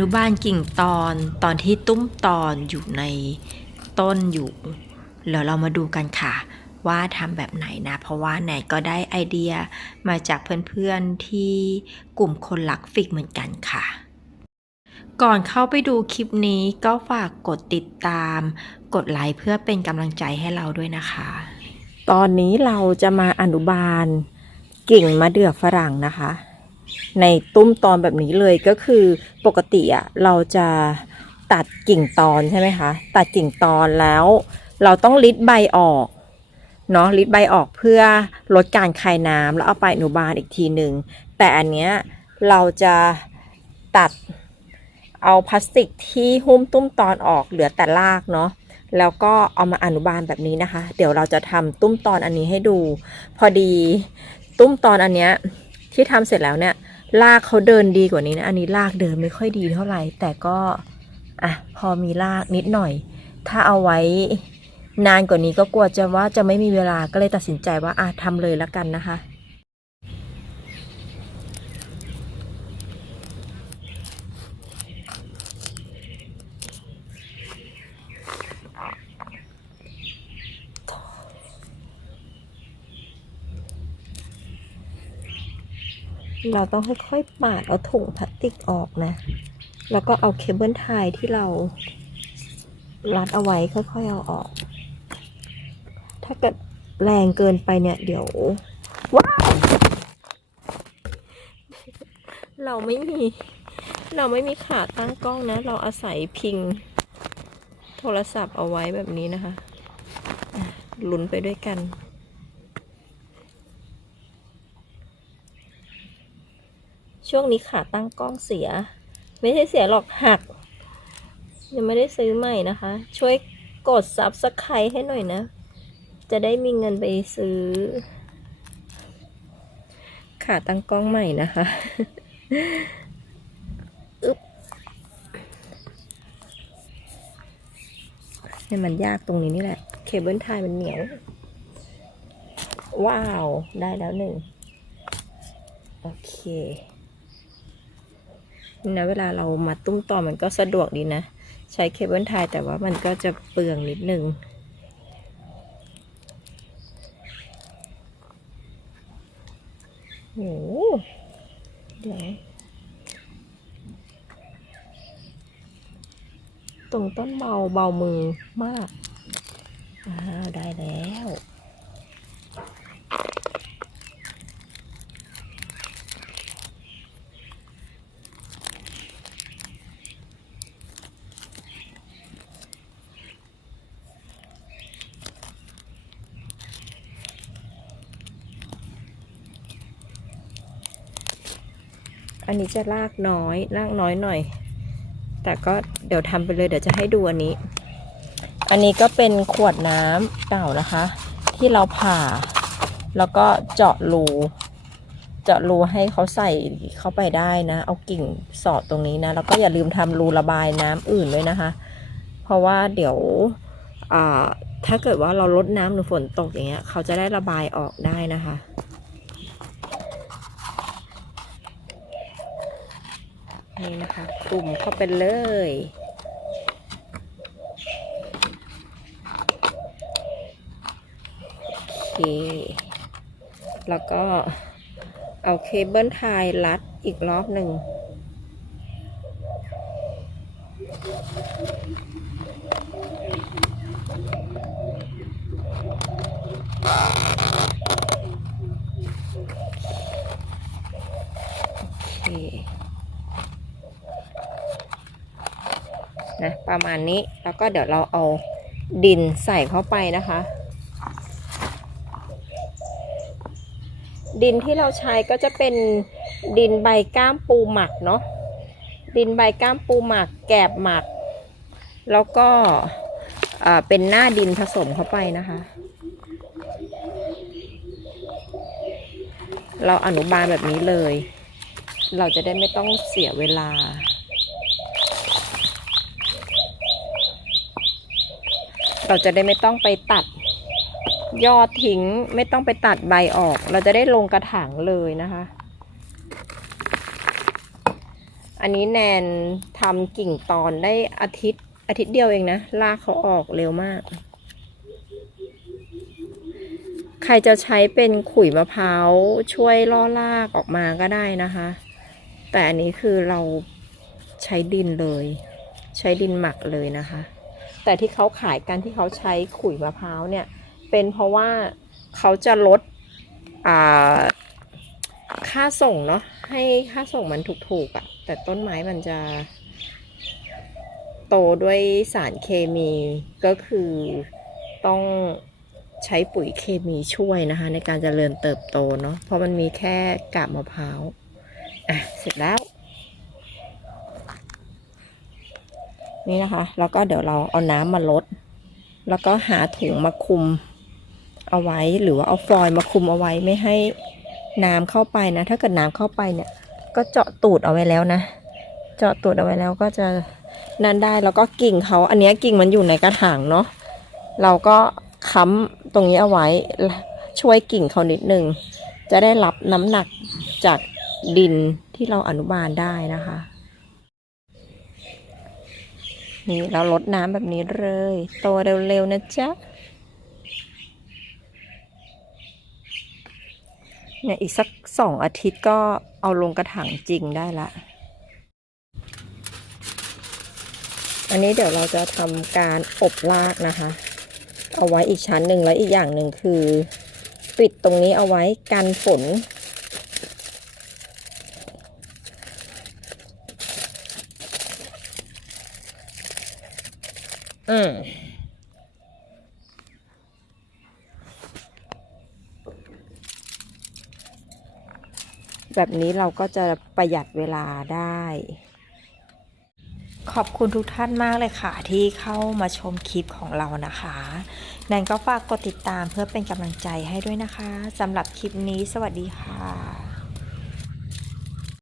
นุบาลกิ่งตอนตอนที่ตุ้มตอนอยู่ในต้นอยู่แล้วเรามาดูกันค่ะ ว่าทำแบบไหนนะ เพราะว่าแนนก็ได้ไอเดียมาจากเพื่อนๆที่กลุ่มคนรักฟิกเหมือนกันค่ะ ก่อนเข้าไปดูคลิปนี้ก็ฝากกดติดตาม กดไลค์เพื่อเป็นกำลังใจให้เราด้วยนะคะ ตอนนี้เราจะมาอนุบาลกิ่งมะเดื่อฝรั่งนะคะ ในตุ้มตอนแบบนี้เลยก็คือปกติอะเราจะตัดกิ่งตอนใช่ไหมคะตัดกิ่งตอนแล้ว เราต้องลิดใบออกเนาะลิดใบออกเพื่อลดการคายน้ำแล้วเอาไปอนุบาลอีกทีหนึ่งแต่อันเนี้ยเราจะตัดเอาพลาสติกที่หุ้มตุ้มตอนออกเหลือแต่รากเนาะแล้วก็เอามาอนุบาลแบบนี้นะคะ เดี๋ยวเราจะทำตุ้มตอนอันนี้ให้ดู พอดีตุ้มตอนอันเนี้ย ที่ทำเสร็จแล้วเนี่ยลากเขาเดินดีกว่านี้นะ อันนี้ลากเดินไม่ค่อยดีเท่าไหร่ แต่ก็อะพอมีลากนิดหน่อย ถ้าเอาไว้นานกว่านี้ก็กลัวจะว่าจะไม่มีเวลาก็เลยตัดสินใจว่าอะทำเลยแล้วกันนะคะ เราต้องค่อยๆปาดเอาถุงพลาสติกออกนะ แล้วก็เอาเคเบิลไทยที่เรารัดเอาไว้ค่อยๆเอาออก ถ้าเกิดแรงเกินไปเนี่ย เดี๋ยวว้าวเราไม่มี เราไม่มีขาตั้งกล้องนะ เราอาศัยพิง โทรศัพท์เอาไว้แบบนี้นะคะลุ้นไปด้วยกัน ช่วงนี้ขาตั้งกล้องเสีย ไม่ใช่เสียหรอกหัก ยังไม่ได้ซื้อใหม่นะคะ ช่วยกดซับสไครให้หน่อยนะ จะได้มีเงินไปซื้อ ขาตั้งกล้องใหม่นะคะอึบเนี่ยมันยากตรงนี้นี่แหละ เคเบิลไทยมันเหนียว ว้าว ได้แล้วหนึ่ง โอเค นะเวลาเรามาตุ้มต่อมันก็สะดวกดีนะ ใช้เคเบิลไทยแต่ว่ามันก็จะเปลืองนิดนึงโอ้เดี๋ยวตรงต้นเบาเบามือมาก อ้าว ได้แล้ว อันนี้จะลากน้อยลากน้อยหน่อย แต่ก็เดี๋ยวทำไปเลยเดี๋ยวจะให้ดูอันนี้ อันนี้ก็เป็นขวดน้ำเก่านะคะ ที่เราผ่า แล้วก็เจาะรูเจาะรูให้เขาใส่เข้าไปได้นะ เอากิ่งสอดตรงนี้นะ แล้วก็อย่าลืมทำรูระบายน้ำอื่นด้วยนะคะ เพราะว่าเดี๋ยวถ้าเกิดว่าเราลดน้ำหรือฝนตกอย่างเงี้ย เขาจะได้ระบายออกได้นะคะ นี่นะคะกลุ่มเข้าไปเลย โอเค แล้วก็เอาเคเบิลไทยรัดอีกรอบหนึ่ง นะประมาณนี้แล้วก็เดี๋ยวเราเอาดินใส่เข้าไปนะคะ ดินที่เราใช้ก็จะเป็นดินใบก้ามปูหมักเนาะดินใบก้ามปูหมักแกบหมัก แล้วก็เป็นหน้าดินผสมเข้าไปนะคะ เราอนุบาลแบบนี้เลย เราจะได้ไม่ต้องเสียเวลา เราจะได้ไม่ต้องไปตัดยอดทิ้งไม่ต้องไปตัดใบออก เราจะได้ลงกระถางเลยนะคะ อันนี้แนนทำกิ่งตอนได้อาทิตย์อาทิตย์เดียวเองนะลากเขาออกเร็วมาก ใครจะใช้เป็นขุยมะพร้าวช่วยล่อลากออกมาก็ได้นะคะ แต่อันนี้คือเราใช้ดินเลย ใช้ดินหมักเลยนะคะ แต่ที่เขาขายกันที่เขาใช้ขุยมะพร้าวเนี่ย เป็นเพราะว่าเขาจะลดค่าส่งเนาะให้ค่าส่งมันถูกๆอะ่ะ แต่ต้นไม้มันจะ โตด้วยสารเคมีก็คือต้องใช้ปุ๋ยเคมีช่วยนะคะ ในการเจริญเติบโตเนาะเพราะมันมีแค่กาบมะพร้าว อะ เสร็จแล้ว นี่นะคะ แล้วก็เดี๋ยวเราเอาน้ำมาลด แล้วก็หาถุงมาคุมเอาไว้หรือว่าเอาฟอยล์มาคุมเอาไว้ไม่ให้น้ำเข้าไปนะ ถ้าเกิดน้ำเข้าไปเนี่ย ก็เจาะตูดเอาไว้แล้วนะ เจาะตูดเอาไว้แล้วก็จะนั่นได้แล้วก็กิ่งเขาอันนี้กิ่งมันอยู่ในกระถางเนาะเราก็ค้ำตรงนี้เอาไว้ช่วยกิ่งเขานิดนึงจะได้รับน้ำหนักจากดินที่เราอนุบาลได้นะคะ นี่เราลดน้ำแบบนี้เลย โตเร็วๆนะจ๊ะเนี่ยอีกสักสองอาทิตย์ก็เอาลงกระถางจริงได้ละ อันนี้เดี๋ยวเราจะทำการอบรากนะคะ เอาไว้อีกชั้นหนึ่งแล้วอีกอย่างหนึ่งคือ ปิดตรงนี้เอาไว้กันฝน อืมแบบนี้เราก็จะประหยัดเวลาได้ ขอบคุณทุกท่านมากเลยค่ะ ที่เข้ามาชมคลิปของเรานะคะแนนก็ฝากกดติดตามเพื่อเป็นกำลังใจให้ด้วยนะคะสำหรับคลิปนี้สวัสดีค่ะ